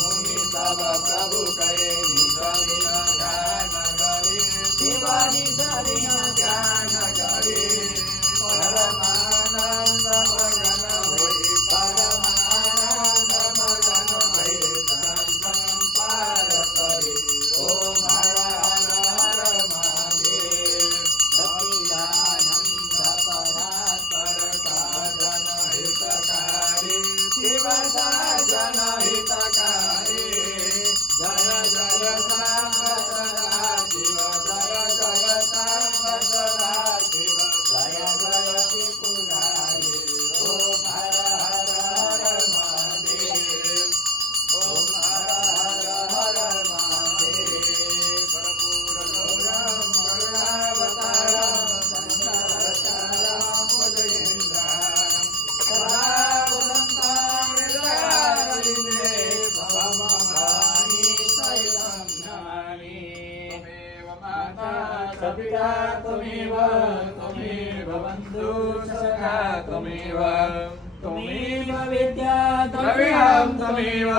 मुनि सब प्रभु करे निसबिन ध्यान करे शिवानी सबिन ध्यान करे परमानंद मगन होई परमानंद मगन होई संगम पार करे ओम हर हर हर महादेव सच्चिदानंद परात्पर साधन हितकारी शिव साधन हितकारी जय जय सांब सदा शिव जय जय सांब सदा शिव जय जय त्रिपुरारी ओम हर हर हर महादेव ओम हर हर हर महादेव कर्पूर गौरम करुणावतारम संसारसारम भुजगेन्द्रम सदा वदन्तं हृदयारविन्दे भवमङ्गलानि सहितं नमामि त्वमेव माता सपिता त्वमेव बन्धु सखा त्वमेव विद्या त्वमेव